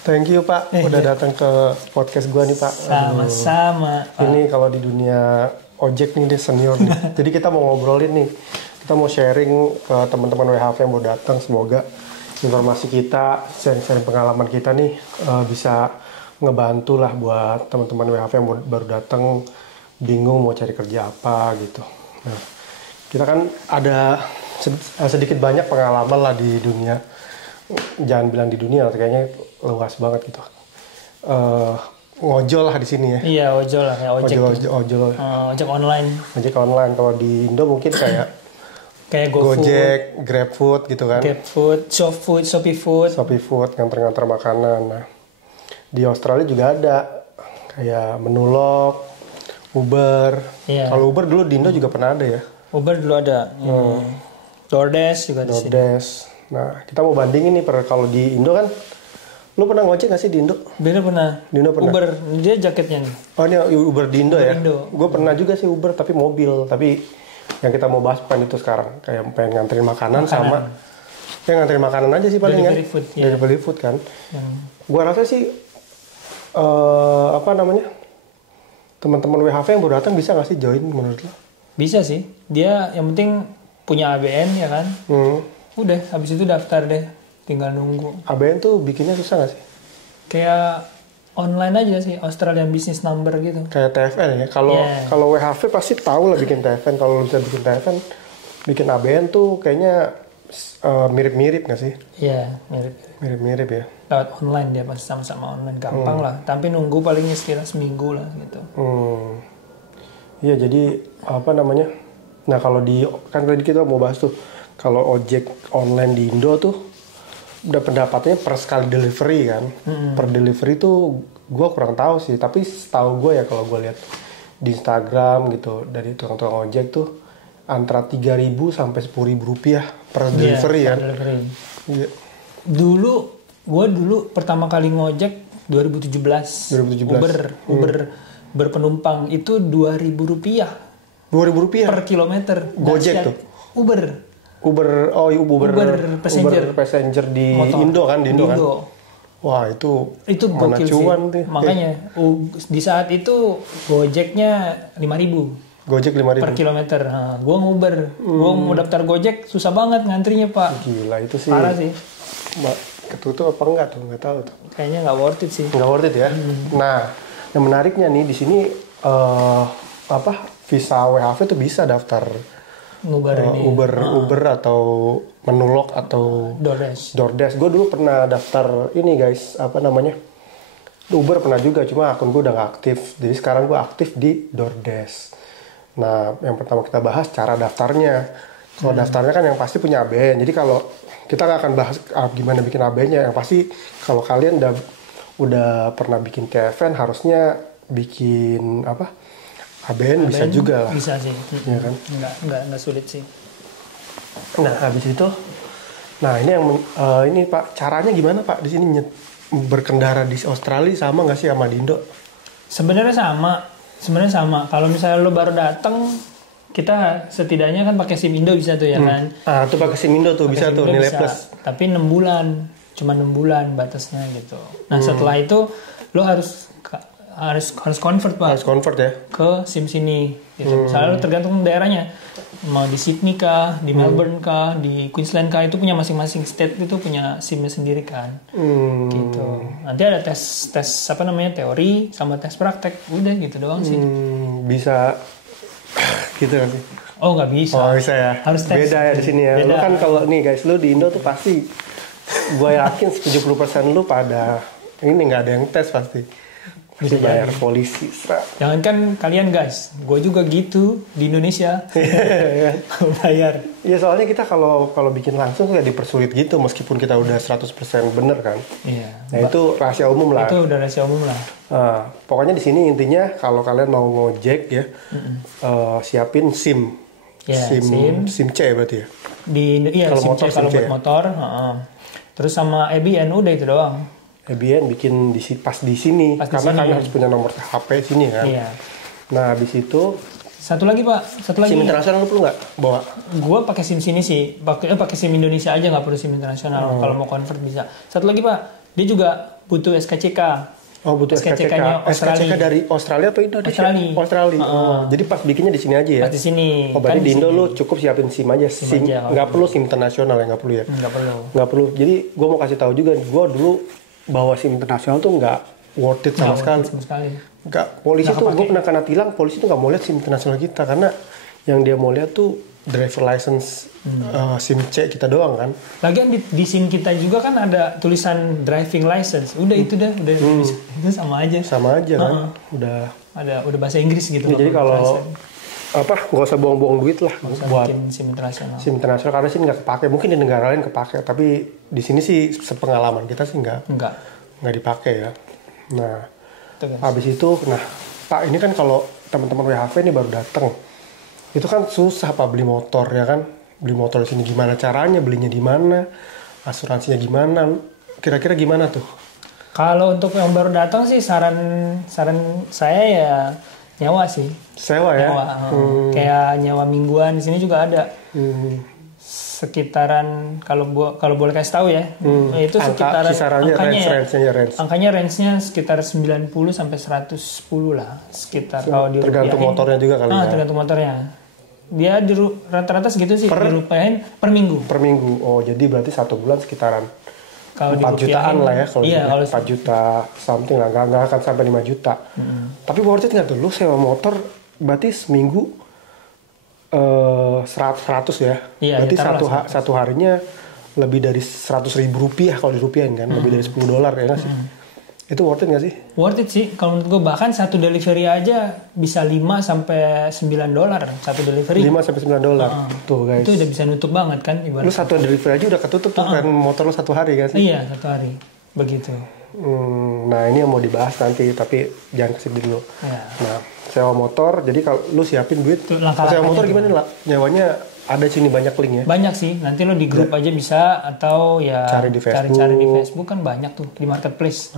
Thank you Pak, udah datang ke podcast gua nih Pak. Sama-sama. Ini kalau di dunia ojek nih dia senior nih. Jadi kita mau ngobrolin nih, kita mau sharing ke teman-teman WHV yang mau datang. Semoga informasi kita, sharing pengalaman kita nih bisa ngebantu lah buat teman-teman WHV yang baru datang, bingung mau cari kerja apa gitu. Nah, kita kan ada sedikit banyak pengalaman lah di dunia. Jangan bilang di dunia, kayaknya luas banget gitu. Ngojol lah di sini ya. Iya, ojol lah ya, ojek. Ojek online. Ojek online. Kalau di Indo mungkin kayak Gojek, GrabFood gitu kan. GrabFood, Shopee Food, nganter-nganter makanan. Nah, di Australia juga ada kayak Menulog, Uber. Iya. Kalau Uber dulu di Indo juga pernah ada ya. Uber dulu ada. DoorDash juga di sini. DoorDash. Nah, kita mau bandingin nih kalau di Indo kan, lu pernah ngojek nggak sih di Indo? Pernah. Di Indo pernah. Uber, dia jaketnya nih. Oh ini Uber di Indo Uber ya? Indo. Gue pernah juga sih Uber tapi mobil. Tapi yang kita mau bahas bukan itu sekarang. Kayak pengen nganterin makanan. Sama yang nganterin makanan aja sih paling kan. Delivery food kan. Gue rasa sih teman-teman WHV yang baru datang bisa nggak sih join menurut lo? Bisa sih. Dia yang penting punya ABN ya kan. Udah, habis itu daftar deh. Tinggal nunggu. ABN tuh bikinnya susah nggak sih? Kayak online aja sih, Australian Business Number gitu. Kayak TFN ya. Kalau WHV pasti tahu lah bikin TFN. Kalau bisa bikin TFN, bikin ABN tuh kayaknya mirip-mirip nggak sih? Iya, mirip ya. Lewat online dia pasti sama-sama online, gampang lah. Tapi nunggu palingnya sekitar seminggu lah gitu. Iya, jadi Nah kalau kan tadi kita mau bahas tuh, kalau ojek online di Indo tuh udah pendapatannya per sekali delivery kan. Per delivery tuh gue kurang tahu sih, tapi setahu gue ya kalau gue lihat di Instagram gitu dari tukang-tukang ojek tuh antara 3.000 sampai 10.000 rupiah per delivery kan. Iya. Gue dulu pertama kali ngojek 2017. Uber berpenumpang itu 2.000 rupiah. 2.000 rupiah per kilometer. Gojek tuh. Uber passenger di Indo kan, di Indo kan. Wah, itu gokil sih. Tuh. Makanya di saat itu Gojeknya 5.000. Gojek 5.000 per kilometer. Nah, gue nguber. Gue mau daftar Gojek susah banget ngantrinya, Pak. Gila itu sih. Parah sih. Ketutup apa enggak tuh? Enggak tahu tuh. Kayaknya nggak worth it sih. Nggak worth it ya. Nah, yang menariknya nih di sini visa WHV tuh bisa daftar Uber atau Menulog atau DoorDash. Gue dulu pernah daftar ini guys, Uber pernah juga, cuma akun gue udah gak aktif. Jadi sekarang gue aktif di DoorDash. Nah, yang pertama kita bahas cara daftarnya. Kalau daftarnya kan yang pasti punya ABN. Jadi kalau kita gak akan bahas gimana bikin ABN-nya, yang pasti kalau kalian udah pernah bikin TFN harusnya bikin ABN bisa juga lah. Bisa sih. Ya kan? Nggak sulit sih. Nah, habis itu ini Pak, caranya gimana Pak di sini berkendara di Australia sama nggak sih sama di Indo? Sebenarnya sama. Kalau misalnya lo baru datang, kita setidaknya kan pakai SIM Indo bisa tuh ya kan? Tuh pakai SIM Indo tuh bisa tuh nilai plus. Tapi 6 bulan, cuma 6 bulan batasnya gitu. Nah setelah itu lo harus convert Pak. Harus convert ya. Ke SIM sini. Gitu. Misalnya lo tergantung daerahnya. Mau di Sydney kah, di Melbourne kah, di Queensland kah, itu punya masing-masing state itu punya SIM-nya sendiri kan. Gitu. Nanti ada tes teori sama tes praktek. Udah gitu doang sih. Bisa gitu kan sih. Oh nggak bisa. Oh bisa ya. Harus tes. Beda ya di sini ya. Lu kan kalau nih guys, lu di Indo tuh pasti gue yakin 70% lu pada ini nggak ada yang tes pasti. Bisa bayar polisi. Jangankan kalian guys, gue juga gitu di Indonesia. Bayar. Iya soalnya kita kalau bikin langsung kayak dipersulit gitu meskipun kita udah 100% bener kan. Iya. Nah itu rahasia umum lah. Itu udah rahasia umum lah. Pokoknya di sini intinya kalau kalian mau ngojek ya, siapin SIM. Ya, SIM C berarti ya. SIM C kalau buat motor. Terus sama ABN udah itu doang. ABN bikin pas di sini karena kalian harus punya nomor HP sini kan. Iya. Nah habis itu satu lagi Pak, SIM internasional lu perlu nggak bawa? Gue pakai SIM sini sih, pakai SIM Indonesia aja nggak perlu SIM internasional. Kalau mau convert bisa. Satu lagi Pak, Dia juga butuh SKCK. Oh, butuh SKCK. SKCK dari Australia atau Indonesia? Australia. Oh, jadi pas bikinnya di sini aja ya? Pas di sini. Oh, berarti kan di Indo lu cukup siapin SIM aja. SIM nggak perlu SIM internasional ya, nggak perlu ya? Nggak perlu. Jadi gue mau kasih tahu juga, gue dulu bawa SIM internasional tuh nggak worth it sama sekali. Nggak, polisi tuh gue pernah kena tilang, polisi tuh nggak mau lihat SIM internasional kita karena yang dia mau lihat tuh driver license SIM C kita doang kan. Lagian di SIM kita juga kan ada tulisan driving license. Udah itu itu sama aja. Sama aja kan. Udah bahasa Inggris gitu. Ya, jadi kalau nggak usah buang-buang duit lah buat SIM internasional. SIM internasional karena sih nggak kepake. Mungkin di negara lain kepake, tapi di sini sih sepengalaman kita sih nggak dipakai ya. Nah, habis itu, Pak ini kan kalau teman-teman WHV ini baru datang. Itu kan susah Pak beli motor ya kan, beli motor di sini gimana caranya, belinya di mana, asuransinya gimana, kira-kira gimana tuh? Kalau untuk yang baru datang sih saran saya ya nyewa sih. Sewa ya? Kayak nyewa mingguan di sini juga ada. Sekitaran kalau boleh kasih tahu ya, itu sekitaran angkanya range-nya sekitar 90 sampai 110 lah sekitar. Kalau tergantung motornya juga kali ya. Tergantung motornya. Dia rata-rata segitu sih dirupiahin per minggu. Per minggu. Oh, jadi berarti 1 bulan sekitaran kalau 4 jutaan lah ya kalau iya, 4 juta something lah, nggak akan sampai 5 juta. Tapi worth it nggak tuh? Lu sewa motor berarti seminggu 100 ya? Iya, berarti satu harinya lebih dari 100.000 rupiah kalau dirupiahin kan? Lebih dari $10 ya nggak sih? Itu worth it nggak sih? Worth it sih. Kalau menurut gue bahkan satu delivery aja bisa 5 sampai $9 satu delivery. 5 sampai $9. Tuh guys. Itu udah bisa nutup banget kan ibaratnya. Lu satu delivery aja udah ketutup tuh kan motor lu 1 hari kan sih? Iya, 1 hari. Begitu. Nah ini yang mau dibahas nanti tapi jangan kesini dulu. Ya. Nah, sewa motor, jadi kalau lu siapin duit, sewa motor gimana lah? Nyawanya ada sini banyak link ya? Banyak sih, nanti lo di grup aja bisa atau ya cari di Facebook kan banyak tuh di marketplace.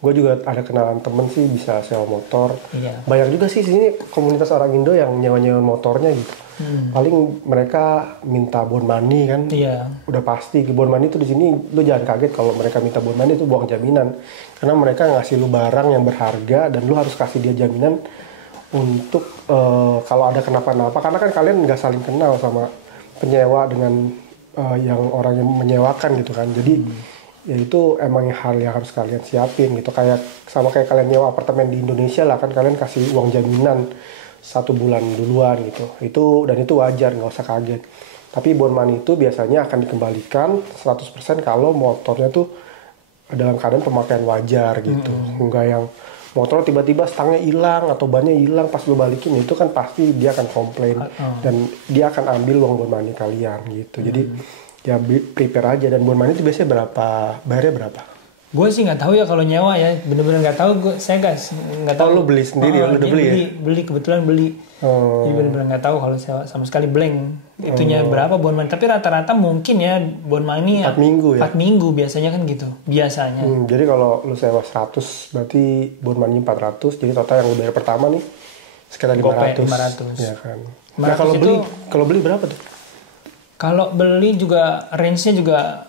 Gue juga ada kenalan temen sih bisa sewa motor. Iya. Banyak juga sih sini komunitas orang Indo yang nyewa-nyewa motornya gitu. Paling mereka minta bond money kan. Iya. Udah pasti bond money itu di sini lu jangan kaget kalau mereka minta bond money itu buang jaminan. Karena mereka ngasih lu barang yang berharga dan lu harus kasih dia jaminan untuk kalau ada kenapa-napa. Karena kan kalian nggak saling kenal sama penyewa dengan yang orang yang menyewakan gitu kan. Jadi ya itu emang hal yang harus kalian siapin gitu, kayak kalian nyewa apartemen di Indonesia lah kan, kalian kasih uang jaminan 1 bulan duluan gitu, dan itu wajar, nggak usah kaget. Tapi bond money itu biasanya akan dikembalikan 100% kalau motornya tuh dalam keadaan pemakaian wajar gitu. Enggak yang motor tiba-tiba stangnya hilang atau bannya hilang pas lu balikin, itu kan pasti dia akan komplain dan dia akan ambil uang bond money kalian gitu. Jadi ya prepare aja. Dan bond money itu biasanya berapa? Bayarnya berapa? Gue sih nggak tahu ya kalau nyewa ya, bener-bener nggak tahu. Saya nggak tahu. Lu beli sendiri ya? Lu udah beli ya? Beli kebetulan beli. Jadi bener-bener nggak tahu kalau sewa sama sekali blank. Itunya berapa bond money? Tapi rata-rata mungkin ya bond money 4 minggu ya? 4 minggu biasanya kan gitu. Biasanya. Jadi kalau lu sewa 100 berarti bond money 400. Jadi total yang lu bayar pertama nih sekitar 500. Ya kan. Nah kalau beli berapa tuh? Kalau beli juga range-nya juga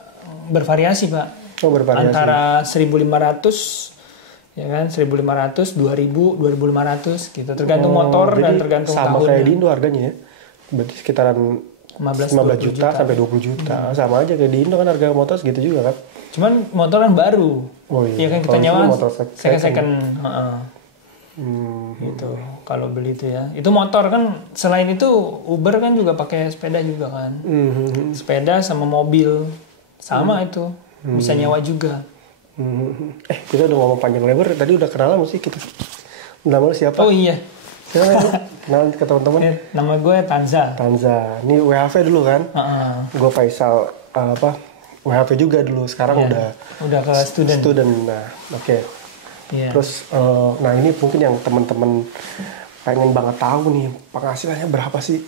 bervariasi, Pak. Oh, bervariasi. Antara 1.500 ya kan, 1.500, 2.000, 2.500 gitu. Tergantung motor dan tergantung tahunnya. Sama kayak di Indo harganya ya. Berarti sekitaran 15 juta sampai 20 juta. Sama aja kayak di Indo kan harga motor segitu juga kan. Cuman motor kan baru. Oh iya. Ya kan kita nyewa second. Gitu. Kalau beli itu ya, itu motor kan. Selain itu Uber kan juga pakai sepeda juga kan. Sepeda sama mobil sama itu bisa nyewa juga. Kita udah ngomong panjang lebar, tadi udah kenalan sih kita. Nama lu siapa? Oh iya, kenalan ke teman-teman. Nama gue Tanza. Ini WHV dulu kan? Gue Faisal WHV juga dulu. Sekarang udah ke student. Nah, oke. Yeah. Terus, nah ini mungkin yang teman-teman pengen banget tahu nih, penghasilannya berapa sih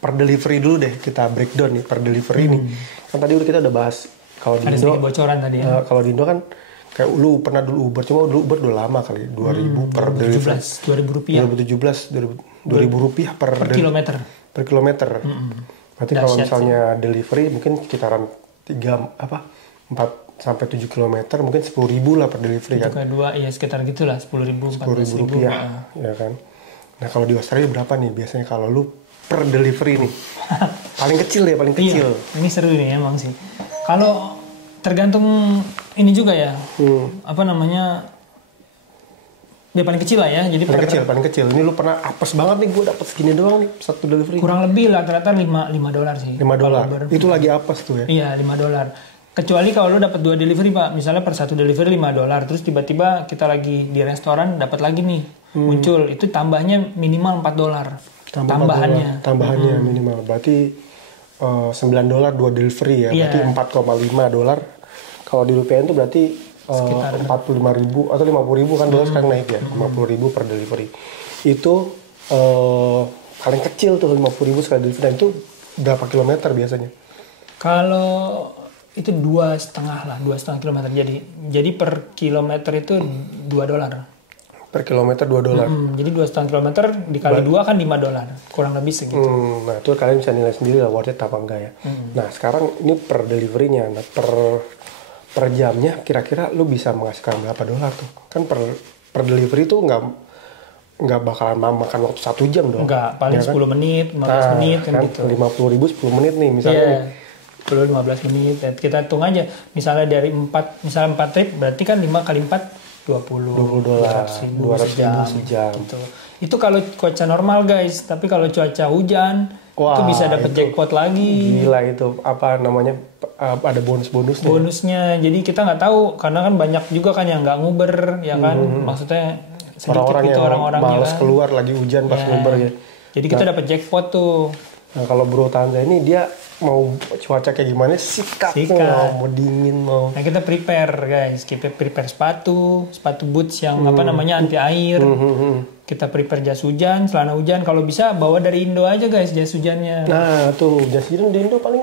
per delivery dulu deh, kita breakdown nih per delivery nih. Kan tadi kita udah bahas kalau di Indo, bocoran tadi ya. Kalau di Indo kan kayak lu pernah dulu Uber, cuma dulu Uber udah lama kali, 2.000 per delivery. 2.000 rupiah. 2.000 rupiah per kilometer. Per kilometer. Berarti kalau misalnya delivery mungkin sekitaran 4 sampai 7 kilometer mungkin 10.000 lah per delivery kan. Untuk kedua ya sekitar gitulah 10.000 rupiah ya kan. Nah kalau di Australia berapa nih biasanya kalau lu per delivery nih? Paling kecil ya, paling kecil. Iya, ini seru nih emang sih. Kalau tergantung ini juga ya, apa namanya, dia paling kecil lah ya. Jadi paling kecil. Ini lu pernah apes banget nih, gue dapet segini doang nih satu delivery. Kurang lebih lah, ternyata $5 sih. $5. Itu lagi apes tuh ya? Iya, $5. Kecuali kalau lu dapat 2 delivery Pak, misalnya per satu delivery $5, terus tiba-tiba kita lagi di restoran dapat lagi nih muncul, itu tambahnya minimal $4. Tambahannya minimal. Berarti $9 2 delivery ya. Iya. Berarti $4,5. Kalau di rupiah itu berarti sekitar 45.000 atau 50.000 kan dolar sekarang naik ya. 50.000 per delivery. Itu paling kecil tuh 50.000 sekali delivery. Dan itu berapa kilometer biasanya? Kalau itu 2,5 kilometer. Jadi per kilometer itu $2. Per kilometer $2. Jadi 2,5 kilometer dikali 2 kan $5. Kurang lebih segitu. Nah itu kalian bisa nilai sendiri lah worth it apa enggak ya. Nah sekarang ini per deliverynya. Nah per jamnya kira-kira lu bisa menghasilkan berapa dolar tuh? Kan per delivery tuh nggak bakalan makan waktu 1 jam dong. Enggak, paling ya 10 kan? menit, 15 menit kan gitu. 50.000 10 menit nih misalnya. Yeah. 10-15 menit. Kita hitung aja. Misalnya dari 4 trip berarti kan 5 kali 4 $20 sejam. Gitu. Itu kalau cuaca normal guys, tapi kalau cuaca hujan itu bisa dapat jackpot lagi. Gila itu apa namanya, ada bonusnya. Bonusnya, jadi kita nggak tahu karena kan banyak juga kan yang nggak nguber ya kan, maksudnya orang-orang yang malas kan keluar lagi hujan pas nguber ya. Jadi kita dapat jackpot tuh. Nah kalau Bro Tanza ini dia mau cuaca kayak gimana sikat. Mau dingin mau. Nah kita prepare guys, kita prepare sepatu boots yang apa namanya anti air. Kita prepare jas hujan, celana hujan. Kalau bisa bawa dari Indo aja guys jas hujannya. Nah tuh jas hujan di Indo paling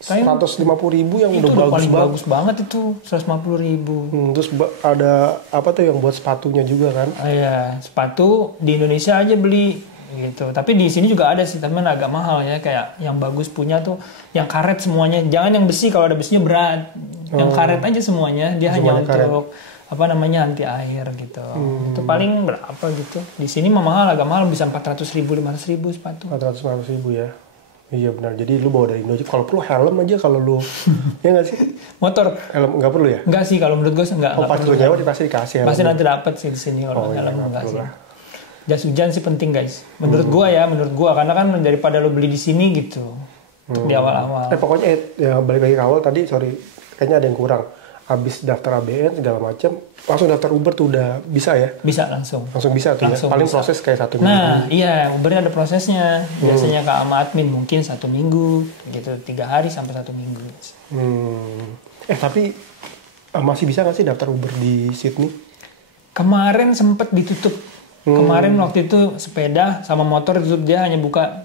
150.000 yang itu udah bagus banget itu 150.000. Terus ada apa tuh yang buat sepatunya juga kan? Iya, sepatu di Indonesia aja beli gitu. Tapi di sini juga ada sih, teman agak mahal ya, kayak yang bagus punya tuh yang karet semuanya. Jangan yang besi, kalau ada besinya berat. Yang karet aja semuanya, dia hanya untuk apa namanya anti air gitu. Itu paling berapa gitu. Di sini mah mahal, agak mahal, bisa 400.000 500.000 sepatu. 450.000 ya. Iya benar. Jadi lu bawa dari Indo aja. Kalau perlu helm aja kalau lu ya nggak sih? Motor helm nggak perlu ya? Nggak sih kalau menurut gue nggak. Pas lu nyewa pasti dikasih helm. Pasti nanti dapat sih di sini kalau helm nggak sih. Jas hujan sih penting guys. Menurut gua karena kan daripada lo beli di sini gitu. Di awal-awal. Pokoknya ya balik lagi ke awal tadi, sorry. Kayaknya ada yang kurang. Habis daftar ABN segala macam, langsung daftar Uber tuh udah bisa ya? Bisa langsung. Langsung bisa tuh langsung ya? Paling bisa. Proses kayak 1 minggu. Nah iya, Ubernya ada prosesnya. Biasanya ke sama admin mungkin 1 minggu gitu, 3 hari sampai 1 minggu. Tapi masih bisa nggak sih daftar Uber di Sydney? Kemarin sempet ditutup. Kemarin waktu itu sepeda sama motor ditutup, dia hanya buka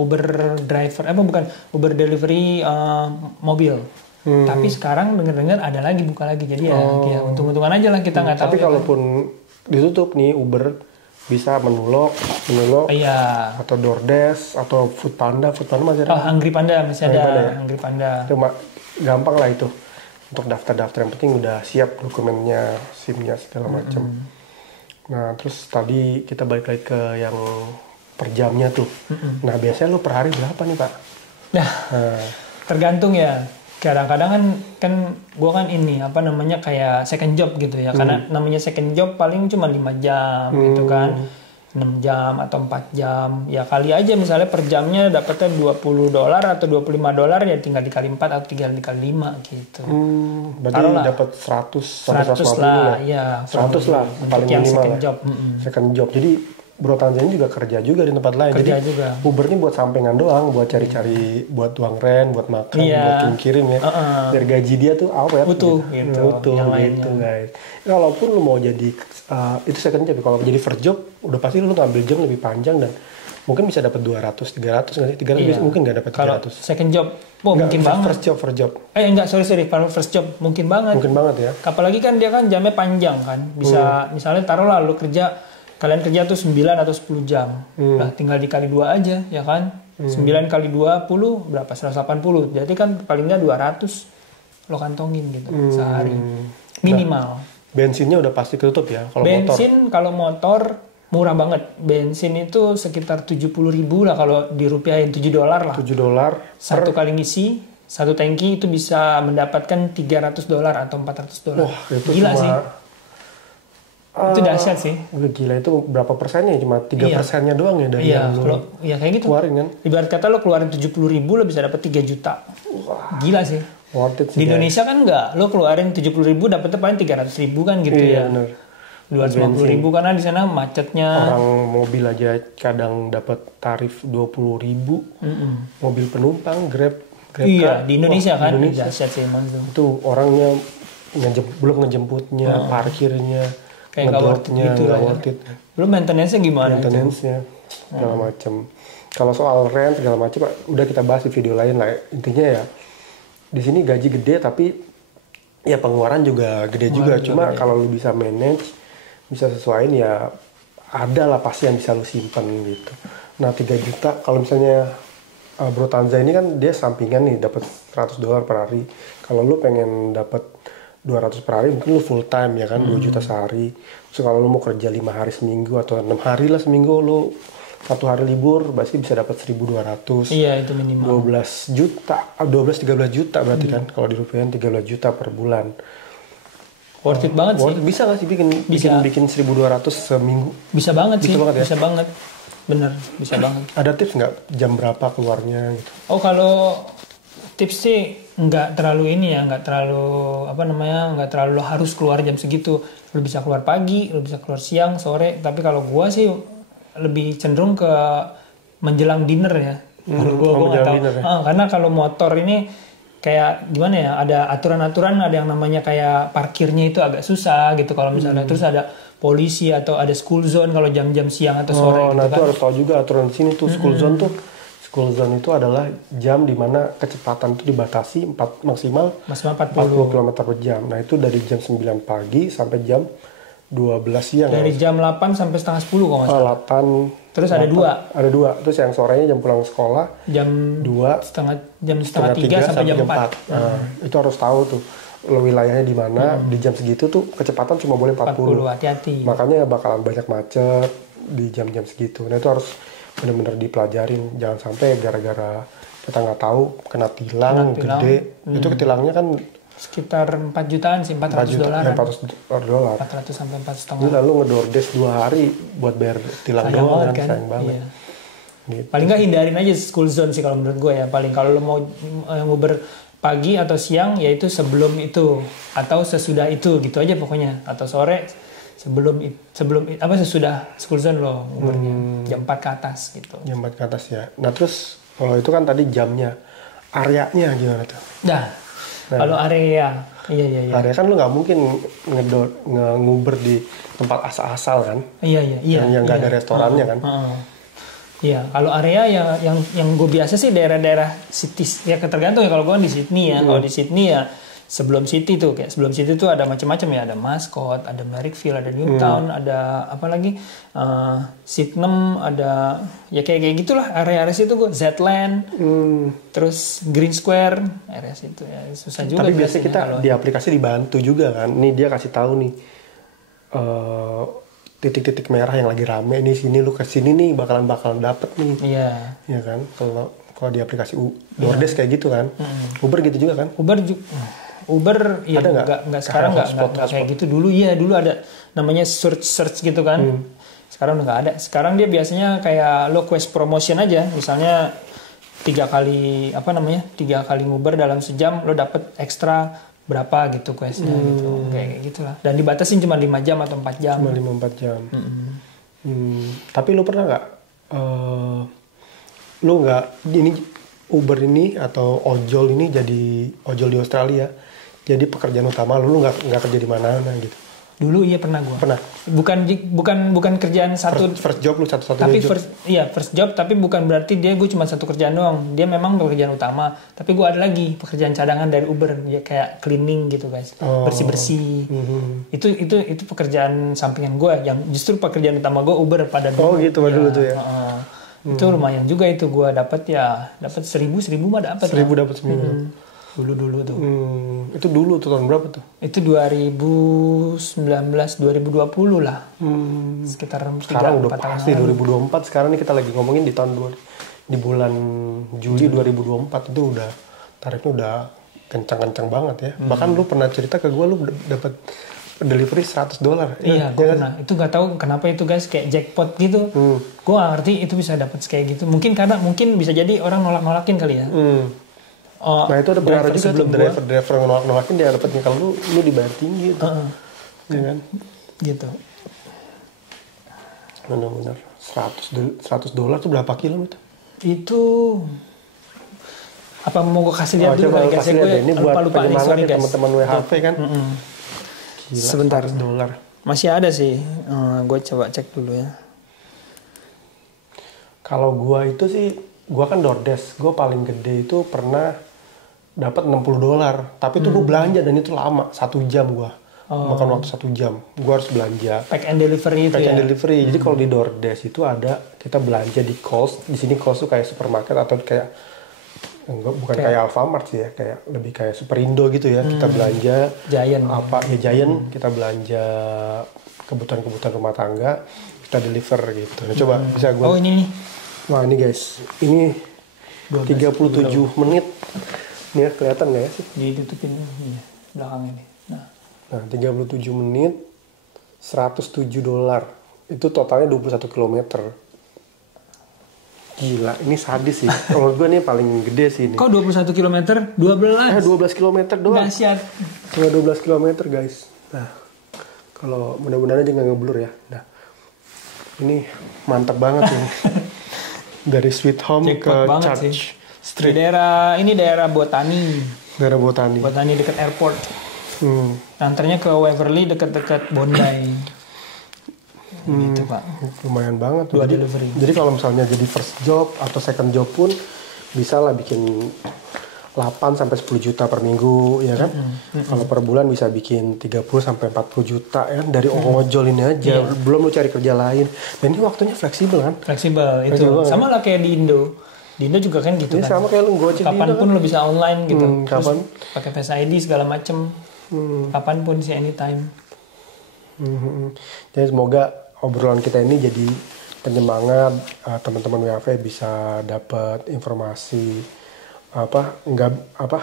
Uber driver, bukan Uber delivery mobil. Tapi sekarang dengar-dengar ada lagi buka lagi, jadi ya untung-untungan aja lah, kita nggak tahu. Tapi ya kalaupun ditutup nih Uber bisa menulok, iya. Atau DoorDash atau Foodpanda masih ada. Hungry Panda masih ada. Hungry Panda. Cuma gampang lah itu untuk daftar-daftar, yang penting udah siap dokumennya, SIM-nya segala macam. Nah terus tadi kita balik lagi ke yang per jamnya tuh. Nah biasanya lu per hari berapa nih Pak? Nah tergantung ya. Kadang-kadang kan gue kan ini apa namanya kayak second job gitu ya. Karena namanya second job paling cuma 5 jam gitu kan. 6 jam atau 4 jam. Ya kali aja misalnya per jamnya dapatnya $20 atau $25 ya tinggal dikali 4 atau tinggal dikali 5 gitu. Berarti dapat 100 lah. Ya, 100 lah paling minimal second job. Second job. Jadi Bro Tanza ini juga kerja juga di tempat lain. Kerja jadi juga. Uber ini buat sampingan doang, buat cari-cari, buat uang rent, buat makan, buat kirim ya. Biar gaji dia tuh awet. Utuh gitu guys. Kalaupun lu mau jadi itu second job, kalau jadi first job udah pasti lu ngambil jam lebih panjang dan mungkin bisa dapat 200, 300 nggak sih? 300 mungkin nggak dapat 300. Kalau second job, mungkin banget. First job. Sorry. Kalau first job mungkin banget. Mungkin banget ya. Apalagi kan dia kan jamnya panjang kan. Bisa misalnya taruhlah lu kalian kerja tuh 9 atau 10 jam. Nah, tinggal dikali 2 aja, ya kan? 9 kali 20 berapa? 180. Jadi kan paling nggak 200 lo kantongin gitu sehari minimal. Bensinnya udah pasti ketutup ya kalau motor. Bensin kalau motor murah banget. Bensin itu sekitar 70.000 lah kalau dirupiahin $7 lah. $7 satu kali ngisi, satu tangki itu bisa mendapatkan $300 atau $400. Wah, itu gila sih. Itu dahsyat sih. Gila, itu berapa persennya? Cuma 3%-nya doang ya dari yang lo kayak gitu. Keluarin kan? Ibarat kata lo keluarin 70.000 lo bisa dapat 3 juta. Wah, gila sih. Worth it sih. Di Indonesia kan enggak, lo keluarin 70.000 dapetnya paling 300.000 kan gitu ya. Bener. 250.000 karena di sana macetnya. Orang mobil aja kadang dapat tarif 20.000. Mobil penumpang, Grab iya, di Indonesia kan. Dahsyat sih emang itu orangnya belum ngejemputnya, parkirnya, kayak nggak worth it gitu lah ya. Belum maintenance-nya gimana? Maintenance-nya segala macam. Kalau soal rent segala macam udah kita bahas di video lain lah. Intinya ya di sini gaji gede tapi ya pengeluaran juga gede juga. Cuma kalau lu bisa manage, bisa sesuaiin ya ada lah pasti yang bisa lu simpen gitu. Nah 3 juta kalau misalnya Bro Tanza ini kan dia sampingan nih dapat $100 per hari. Kalau lu pengen dapat 200 per hari mungkin lu full time ya kan 2 juta sehari. Terus kalau lu mau kerja 5 hari seminggu atau 6 hari lah seminggu lu 1 hari libur pasti bisa dapat 1.200. Iya itu minimal. 12 juta, 12-13 juta berarti kan kalau dirupiahin 13 juta per bulan. Worth it banget sih. Bisa nggak sih bikin 1.200 seminggu? Bisa banget sih. Banget ya? Bisa banget. Bener, bisa banget. Ada tips nggak jam berapa keluarnya gitu? Oh kalau tips sih nggak terlalu ini ya, nggak terlalu lo harus keluar jam segitu. Lo bisa keluar pagi, lo bisa keluar siang, sore. Tapi kalau gua sih lebih cenderung ke menjelang dinner ya. Kalau gua nggak tahu. Ya? Karena kalau motor ini kayak gimana ya, ada aturan-aturan, ada yang namanya kayak parkirnya itu agak susah gitu kalau misalnya terus ada polisi atau ada school zone kalau jam-jam siang atau sore gitu nah kan. itu harus tahu juga aturan di sini tuh school zone itu adalah jam di mana kecepatan itu dibatasi maksimal 40 km per jam. Nah itu dari jam 9 pagi sampai jam 12 siang. Dari jam 8 sampai setengah 10 kalau nggak salah. 8. Terus 8, ada dua. Terus yang sorenya jam pulang sekolah jam 2 setengah 3 sampai jam 4. Nah, itu harus tahu tuh lo wilayahnya di mana di jam segitu tuh kecepatan cuma boleh 40. Hati-hati. Makanya bakalan banyak macet di jam-jam segitu. Nah itu harus benar-benar dipelajarin. Jangan sampai gara-gara kita nggak tahu kena tilang gede. Itu ketilangnya kan sekitar 4 jutaan sih, $400. $400 sampai 4,5. Lalu ngedordes 2 hari buat bayar tilang doang kan, sayang banget. Iya. Gitu. Paling nggak hindarin aja school zone sih kalau menurut gue ya. Paling kalau lo mau nguber pagi atau siang yaitu sebelum itu atau sesudah itu gitu aja pokoknya, atau sore sesudah school zone lo ngubernya jam 4 ke atas gitu. Jam 4 ke atas ya. Nah terus kalau itu kan tadi jamnya, areanya gimana tuh? Kalau area, iya. Area kan lu nggak mungkin nguber di tempat asal-asal kan? Iya. Yang nggak ada restorannya kan? Iya, kalau area yang gue biasa sih daerah-daerah cities. Ya tergantung ya, kalau gue di Sydney ya. Kalau di Sydney ya sebelum City tuh, kayak sebelum City tuh ada macam-macam ya, ada Mascot, ada Marrickville, ada Newtown, ada apa lagi, Sydenham, ada ya kayak gitulah area-area situ gue, Zetland, terus Green Square, area situ ya susah juga. Tapi biasanya kita di aplikasi dibantu juga kan, nih dia kasih tahu nih titik-titik merah yang lagi rame nih, sini lu kesini nih bakalan dapet nih, iya kan, kalau di aplikasi DoorDash kayak gitu kan, Uber gitu juga kan? Uber ya nggak sekarang nggak kayak gitu dulu ada namanya search gitu kan. Sekarang udah nggak ada. Sekarang dia biasanya kayak lo quest promotion aja, misalnya 3 kali nguber dalam sejam lo dapet ekstra berapa gitu questnya gitu, kayak gitulah. Dan dibatasin cuma 5 jam atau 4 jam. Cuma 5-4 jam. Tapi lo pernah nggak lo nggak ini Uber ini atau ojol ini jadi ojol di Australia jadi pekerjaan utama lu nggak kerja di mana gitu? Dulu iya pernah gue. Pernah. Bukan kerjaan satu. First job lu satu-satunya. Tapi first job tapi bukan berarti gue cuma satu kerjaan doang. Dia memang pekerjaan utama. Tapi gue ada lagi pekerjaan cadangan dari Uber ya, kayak cleaning gitu guys, bersih. Itu pekerjaan sampingan gue. Yang justru pekerjaan utama gue Uber pada dulu. Oh gitu dulu tuh ya. Itu lumayan juga itu gue dapat 1.000 mah dapat. 1.000 dapat seminggu. Dulu tuh. Itu dulu tuh tahun berapa tuh? Itu 2019 2020 lah. Sekitar 3-4 sekarang udah tahun pasti lalu. 2024. Sekarang nih kita lagi ngomongin di di bulan Juli 2024 itu udah tarifnya udah kencang-kencang banget ya. Bahkan lu pernah cerita ke gue lu dapat delivery $100. Iya, gue pernah. Itu nggak tahu kenapa itu guys kayak jackpot gitu. Gue nggak ngerti itu bisa dapat kayak gitu. Mungkin bisa jadi orang nolak-nolakin kali ya. Nah itu ada pengaruh juga tuh driver yang nolak-nolakin dia dapatnya kalau lu dibayar tinggi gitu. Ya kan? Gitu. Benar-benar $100 tuh berapa kilo itu? Itu apa mau gue kasih lihat dulu coba kali guys? Gue ini buat penyemangat ya guys. teman-teman WHV kan. Gila, sebentar. $100. Masih ada sih. Gue coba cek dulu ya. Kalau gue itu sih, gue kan DoorDash. Gue paling gede itu pernah dapat $60. Tapi itu gue belanja dan itu lama, 1 jam gue. Makan waktu 1 jam. Gue harus belanja. Pack and delivery itu Pack and delivery. Jadi kalau di DoorDash itu ada kita belanja di Coles. Di sini Coles tuh kayak supermarket atau kayak bukan kayak Alfamart sih ya, kayak lebih kayak Superindo gitu ya. Kita belanja Giant. Giant, kita belanja kebutuhan rumah tangga, kita deliver gitu. Nah, coba bisa gue. Oh ini nih. Wah ini guys, ini 37 menit. Ini ya, kelihatan nggak ya sih? Ditutupin ini belakang ini. Nah 37 menit, $107. Itu totalnya 21 km. Gila, ini sadis sih. Kalau gue nih paling gede sih ini. Kok 21 km? 12? 12 km doang. Dahsyat. Cuma 12 km guys. Nah, kalau mudah-mudahan aja nggak ngeblur ya. Nah, ini mantap banget ini. Dari Sweet Home ke Church Street. Ini daerah Botani. Daerah Botani. Botani dekat airport. Antarnya ke Waverly dekat-dekat Bondi. Gitu Pak. Lumayan banget. Jadi kalau misalnya jadi first job atau second job pun bisa lah bikin 8 sampai 10 juta per minggu ya kan. Kalau per bulan bisa bikin 30 sampai 40 juta ya dari ongojol ini aja. Belum lu cari kerja lain. Dan ini waktunya fleksibel kan? Fleksibel itu. Sama lah kayak di Indo. Di Indo juga kan gitu kan. Sama kayak lu Gojek. Kapanpun lu bisa online gitu. Kapan? Terus pakai Face ID segala macem. Kapanpun sih anytime. Jadi semoga obrolan kita ini jadi penyemangat teman-teman WHV bisa dapat informasi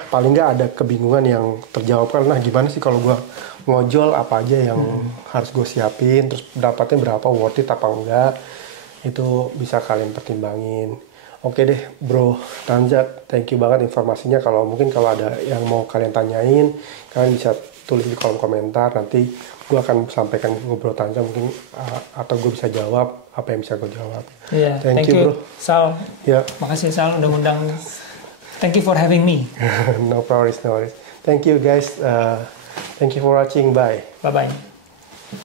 paling nggak ada kebingungan yang terjawabkan. Nah gimana sih kalau gue ngojol apa aja yang harus gue siapin, terus dapatnya berapa, worth it apa enggak, itu bisa kalian pertimbangin. Oke deh bro Tanza, thank you banget informasinya. Kalau ada yang mau kalian tanyain, kalian bisa tulis di kolom komentar, nanti gue akan sampaikan ke Bro Tanza mungkin atau gue bisa jawab apa yang bisa gue jawab. Iya, thank you bro. Sal. Ya. Makasih Sal udah ngundang. Thank you for having me. No worries. Thank you guys. Thank you for watching. Bye. Bye bye.